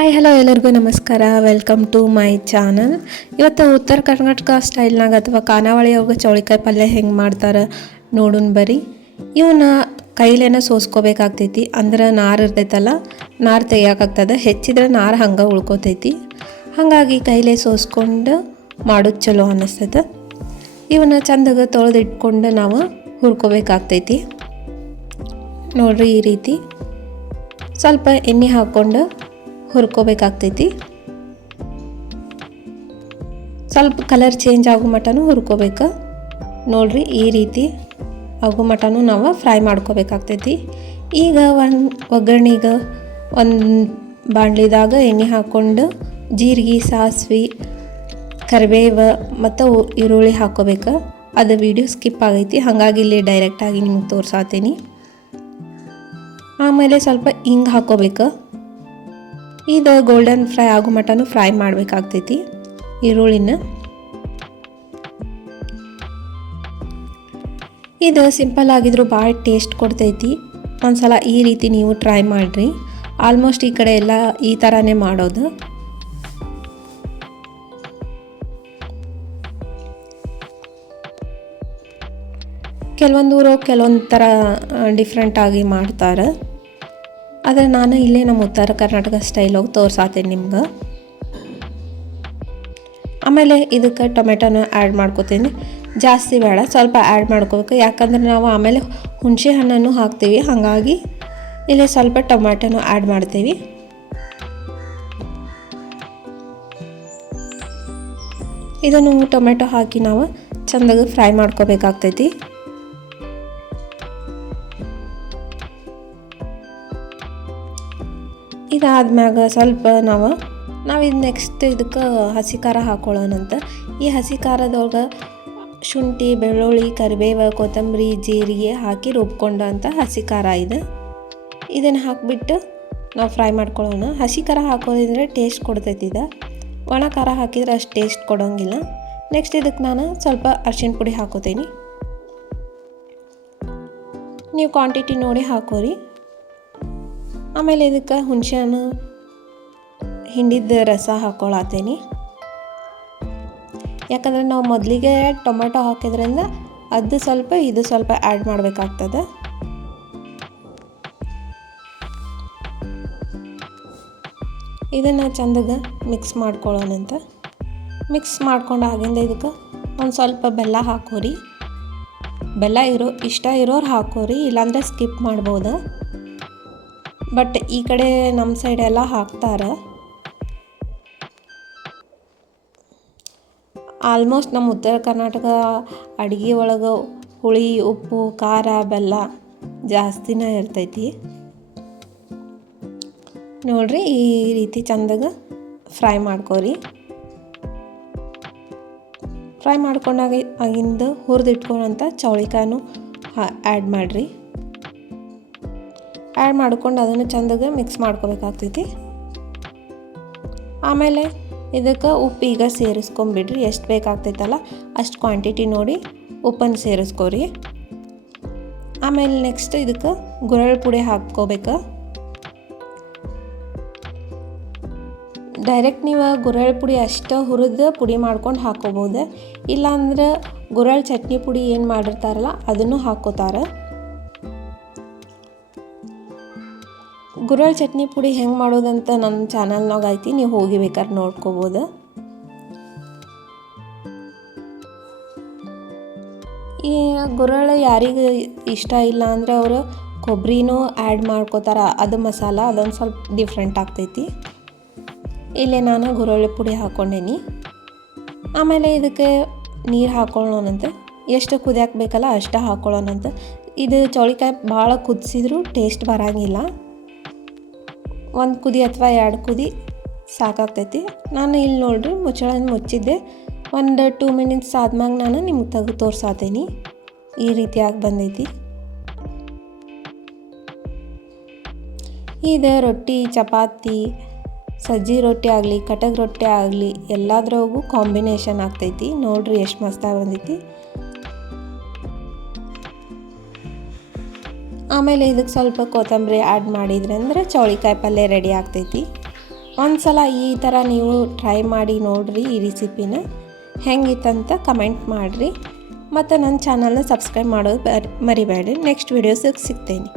Hi hello ಎಲ್ಲರಿಗೂ ನಮಸ್ಕಾರ. Welcome to my channel. ಇವತ್ತು ಉತ್ತರ ಕರ್ನಾಟಕ ಸ್ಟೈಲ್ನಾಗ ಅಥವಾ ಖಾನಾವಳಿಯಾಗ ಚೌಳಿಕಾಯಿ ಪಲ್ಯ ಹೆಂಗೆ ಮಾಡ್ತಾರೆ ನೋಡೋಣ ಬರ್ರಿ. ಇವನ್ನ ಕೈಲೇನ ಸೋಸ್ಕೋಬೇಕಾಗ್ತೈತಿ. ಅಂದ್ರೆ ನಾರು ಇರ್ತೈತಲ್ಲ, ನಾರು ತೆಗಿಯೋಕ್ಕಾಗ್ತದೆ. ಹೆಚ್ಚಿದ್ರೆ ನಾರು ಹಂಗೆ ಉಳ್ಕೋತೈತಿ. ಹಾಗಾಗಿ ಕೈಲೇ ಸೋಸ್ಕೊಂಡು ಮಾಡೋದು ಚಲೋ ಅನ್ನಿಸ್ತೈತೆ. ಇವನ್ನ ಚಂದಾಗ ತೊಳೆದಿಟ್ಕೊಂಡು ನಾವು ಹುರ್ಕೋಬೇಕಾಗ್ತೈತಿ. ನೋಡ್ರಿ, ಈ ರೀತಿ ಸ್ವಲ್ಪ ಎಣ್ಣೆ ಹಾಕ್ಕೊಂಡು ಹುರ್ಕೋಬೇಕಾಗ್ತೈತಿ. ಸ್ವಲ್ಪ ಕಲರ್ ಚೇಂಜ್ ಆಗೋ ಮಟನೂ ಹುರ್ಕೋಬೇಕು. ನೋಡ್ರಿ, ಈ ರೀತಿ ಆಗೋ ಮಟನೂ ನಾವು ಫ್ರೈ ಮಾಡ್ಕೋಬೇಕಾಗ್ತೈತಿ. ಈಗ ಒಗ್ಗರಣೆಗೆ ಒಂದು ಬಾಣಲಿದಾಗ ಎಣ್ಣೆ ಹಾಕ್ಕೊಂಡು ಜೀರಿಗೆ, ಸಾಸಿವೆ, ಕರಿಬೇವು ಮತ್ತು ಈರುಳ್ಳಿ ಹಾಕ್ಕೋಬೇಕು. ಅದು ವಿಡಿಯೋ ಸ್ಕಿಪ್ ಆಗೈತಿ, ಹಾಗಾಗಿ ಇಲ್ಲಿ ಡೈರೆಕ್ಟಾಗಿ ನಿಮಗೆ ತೋರ್ಸಾತೀನಿ. ಆಮೇಲೆ ಸ್ವಲ್ಪ ಹಿಂಗೆ ಹಾಕ್ಕೋಬೇಕು. ಇದು ಗೋಲ್ಡನ್ ಫ್ರೈ ಆಗೋ ಮಟನೂ ಫ್ರೈ ಮಾಡಬೇಕಾಗ್ತೈತಿ ಈರುಳ್ಳಿನ. ಇದು ಸಿಂಪಲ್ ಆಗಿದ್ರು ಭಾಳ ಟೇಸ್ಟ್ ಕೊಡ್ತೈತಿ. ಒಂದ್ಸಲ ಈ ರೀತಿ ನೀವು ಟ್ರೈ ಮಾಡಿರಿ. ಆಲ್ಮೋಸ್ಟ್ ಈ ಕಡೆ ಎಲ್ಲ ಈ ಥರನೇ ಮಾಡೋದು. ಕೆಲವೊಂದು ಊರು ಕೆಲವೊಂದು ಥರ ಡಿಫ್ರೆಂಟಾಗಿ ಮಾಡ್ತಾರೆ. ಆದರೆ ನಾನು ಇಲ್ಲೇ ನಮ್ಮ ಉತ್ತರ ಕರ್ನಾಟಕ ಸ್ಟೈಲಾಗಿ ತೋರ್ಸಾತೀನಿ ನಿಮ್ಗೆ. ಆಮೇಲೆ ಇದಕ್ಕೆ ಟೊಮೆಟೊನ ಆ್ಯಡ್ ಮಾಡ್ಕೋತೀನಿ. ಜಾಸ್ತಿ ಬೇಡ, ಸ್ವಲ್ಪ ಆ್ಯಡ್ ಮಾಡ್ಕೋಬೇಕು. ಯಾಕಂದ್ರೆ ನಾವು ಆಮೇಲೆ ಹುಣಸೆ ಹಣ್ಣನ್ನು ಹಾಕ್ತೀವಿ, ಹಾಗಾಗಿ ಇಲ್ಲಿ ಸ್ವಲ್ಪ ಟೊಮೆಟೊನ ಆ್ಯಡ್ ಮಾಡ್ತೀವಿ. ಇದನ್ನು ಟೊಮೆಟೊ ಹಾಕಿ ನಾವು ಚೆಂದಾಗಿ ಫ್ರೈ ಮಾಡ್ಕೋಬೇಕಾಗ್ತೈತಿ. ಇದಾದ್ಮ್ಯಾಗ ಸ್ವಲ್ಪ ನಾವು ಇದು ನೆಕ್ಸ್ಟ್ ಇದಕ್ಕೆ ಹಸಿ ಖಾರ ಹಾಕ್ಕೊಳ್ಳೋಣಂತ. ಈ ಹಸಿ ಖಾರದೊಳಗೆ ಶುಂಠಿ, ಬೆಳ್ಳುಳ್ಳಿ, ಕರಿಬೇವು, ಕೊತ್ತಂಬರಿ, ಜೀರಿಗೆ ಹಾಕಿ ರುಬ್ಕೊಂಡಂಥ ಹಸಿ ಖಾರ ಇದೆ. ಇದನ್ನು ಹಾಕಿಬಿಟ್ಟು ನಾವು ಫ್ರೈ ಮಾಡ್ಕೊಳ್ಳೋಣ. ಹಸಿ ಖಾರ ಹಾಕೋದಿದ್ರೆ ಟೇಸ್ಟ್ ಕೊಡ್ತೈತಿ. ಇದು ಒಣ ಖಾರ ಹಾಕಿದ್ರೆ ಅಷ್ಟು ಟೇಸ್ಟ್ ಕೊಡೋಂಗಿಲ್ಲ. ನೆಕ್ಸ್ಟ್ ಇದಕ್ಕೆ ನಾನು ಸ್ವಲ್ಪ ಅರಿಶಿಣ ಪುಡಿ ಹಾಕೋತೀನಿ. ನೀವು ಕ್ವಾಂಟಿಟಿ ನೋಡಿ ಹಾಕೋರಿ. ಆಮೇಲೆ ಇದಕ್ಕೆ ಹುಣಸೆ ಹಣ್ಣು ಹಿಂಡಿದ ರಸ ಹಾಕ್ಕೊಳತ್ತೀನಿ. ಯಾಕಂದರೆ ನಾವು ಮೊದಲಿಗೆ ಟೊಮೆಟೊ ಹಾಕಿದ್ರಿಂದ ಅದು ಸ್ವಲ್ಪ ಇದು ಸ್ವಲ್ಪ ಆ್ಯಡ್ ಮಾಡಬೇಕಾಗ್ತದೆ. ಇದನ್ನು ಚಂದಾಗ ಮಿಕ್ಸ್ ಮಾಡ್ಕೊಳ್ಳೋಣಂತ. ಮಿಕ್ಸ್ ಮಾಡ್ಕೊಂಡು ಆಗಿಂದ ಇದಕ್ಕೆ ಒಂದು ಸ್ವಲ್ಪ ಬೆಲ್ಲ ಹಾಕೋರಿ. ಬೆಲ್ಲ ಇಷ್ಟ ಇರೋರು ಹಾಕೋರಿ, ಇಲ್ಲಾಂದರೆ ಸ್ಕಿಪ್ ಮಾಡ್ಬೋದು. ಬಟ್ ಈ ಕಡೆ ನಮ್ಮ ಸೈಡೆಲ್ಲ ಹಾಕ್ತಾರೆ. ಆಲ್ಮೋಸ್ಟ್ ನಮ್ಮ ಉತ್ತರ ಕರ್ನಾಟಕ ಅಡುಗೆ ಒಳಗೆ ಹುಳಿ, ಉಪ್ಪು, ಖಾರ, ಬೆಲ್ಲ ಜಾಸ್ತಿನೇ ಇರ್ತೈತಿ. ನೋಡ್ರಿ, ಈ ರೀತಿ ಚಂದಾಗ ಫ್ರೈ ಮಾಡ್ಕೋರಿ. ಫ್ರೈ ಮಾಡ್ಕೊಂಡಾಗ ಆಗಿಂದ ಹುರಿದಿಟ್ಕೊಳ್ಳೋಂಥ ಚೌಳಿಕಾಯನ್ನು ಆ್ಯಡ್ ಮಾಡಿರಿ. ಆ್ಯಡ್ ಮಾಡ್ಕೊಂಡು ಅದನ್ನು ಚಂದಾಗ ಮಿಕ್ಸ್ ಮಾಡ್ಕೋಬೇಕಾಗ್ತೈತಿ. ಆಮೇಲೆ ಇದಕ್ಕೆ ಉಪ್ಪು ಈಗ ಸೇರಿಸ್ಕೊಂಬಿಡ್ರಿ. ಎಷ್ಟು ಬೇಕಾಗ್ತೈತಲ್ಲ ಅಷ್ಟು ಕ್ವಾಂಟಿಟಿ ನೋಡಿ ಉಪ್ಪನ್ನು ಸೇರಿಸ್ಕೋರಿ. ಆಮೇಲೆ ನೆಕ್ಸ್ಟ್ ಇದಕ್ಕೆ ಗುರೆಳ್ಳು ಪುಡಿ ಹಾಕ್ಕೋಬೇಕು. ಡೈರೆಕ್ಟ್ ನೀವು ಗುರೆಳ್ಳು ಪುಡಿ ಅಷ್ಟು ಹುರಿದು ಪುಡಿ ಮಾಡ್ಕೊಂಡು ಹಾಕ್ಕೋಬೋದು. ಇಲ್ಲಾಂದ್ರೆ ಗುರೆಳ್ಳು ಚಟ್ನಿ ಪುಡಿ ಏನು ಮಾಡಿರ್ತಾರಲ್ಲ ಅದನ್ನು ಹಾಕ್ಕೋತಾರೆ. ಗುರೆಳ್ಳು ಚಟ್ನಿ ಪುಡಿ ಹೆಂಗೆ ಮಾಡೋದಂತ ನನ್ನ ಚಾನಲ್ನಾಗ ಐತಿ, ನೀವು ಹೋಗಿ ಬೇಕಾದ್ರೆ ನೋಡ್ಕೋಬೋದು. ಈ ಗುರೆಳ್ಳು ಯಾರಿಗೆ ಇಷ್ಟ ಇಲ್ಲ ಅಂದರೆ ಅವರು ಕೊಬ್ಬರಿನೂ ಆ್ಯಡ್ ಮಾಡ್ಕೋತಾರೆ. ಅದು ಮಸಾಲ ಅದೊಂದು ಸ್ವಲ್ಪ ಡಿಫ್ರೆಂಟ್ ಆಗ್ತೈತಿ. ಇಲ್ಲೇ ನಾನು ಗುರೆಳ್ಳು ಪುಡಿ ಹಾಕ್ಕೊಂಡೇನಿ. ಆಮೇಲೆ ಇದಕ್ಕೆ ನೀರು ಹಾಕ್ಕೊಳ್ಳೋಣಂತ. ಎಷ್ಟು ಕುದಿಯಾಕೆ ಬೇಕಲ್ಲ ಅಷ್ಟು ಹಾಕ್ಕೊಳ್ಳೋಣಂತ. ಇದು ಚೌಳಿಕಾಯಿ ಭಾಳ ಕುದಿಸಿದ್ರೂ ಟೇಸ್ಟ್ ಬರೋಂಗಿಲ್ಲ. ಒಂದು ಕುದಿ ಅಥವಾ 2 ಕುದಿ ಸಾಕಾಗ್ತೈತಿ. ನಾನು ಇಲ್ಲಿ ನೋಡ್ರಿ ಮುಚ್ಚಳ ಮುಚ್ಚಿದ್ದೆ. ಒಂದು 2 ಮಿನಿಟ್ಸ್ ಆದ್ಮ್ಯಾಗ ನಾನು ನಿಮ್ಗೆ ತೆಗೆದು ತೋರ್ಸಾತೀನಿ. ಈ ರೀತಿಯಾಗಿ ಬಂದೈತಿ. ಇದು ರೊಟ್ಟಿ, ಚಪಾತಿ, ಸಜ್ಜಿ ರೊಟ್ಟಿ ಆಗಲಿ, ಕಟಕ್ ರೊಟ್ಟಿ ಆಗಲಿ ಎಲ್ಲದ್ರಾಗೂ ಕಾಂಬಿನೇಷನ್ ಆಗ್ತೈತಿ. ನೋಡ್ರಿ ಎಷ್ಟು ಮಸ್ತಾಗಿ ಬಂದೈತಿ. ಆಮೇಲೆ ಇದಕ್ಕೆ ಸ್ವಲ್ಪ ಕೊತ್ತಂಬರಿ ಆ್ಯಡ್ ಮಾಡಿದ್ರೆ ಅಂದ್ರೆ ಚೌಳಿಕಾಯಿ ಪಲ್ಯ ರೆಡಿ ಆಗ್ತೈತಿ. ಒಂದು ಸಲ ಈ ಥರ ನೀವು ಟ್ರೈ ಮಾಡಿ ನೋಡಿರಿ ಈ ರೆಸಿಪಿನ ಹೆಂಗಿತ್ತಂತ ಕಮೆಂಟ್ ಮಾಡಿರಿ ಮತ್ತು ನನ್ನ ಚಾನಲ್ನ ಸಬ್ಸ್ಕ್ರೈಬ್ ಮಾಡೋದು ಮರಿಬೇಡಿ. ನೆಕ್ಸ್ಟ್ ವೀಡಿಯೋಸಿಗೆ ಸಿಗ್ತೇನೆ.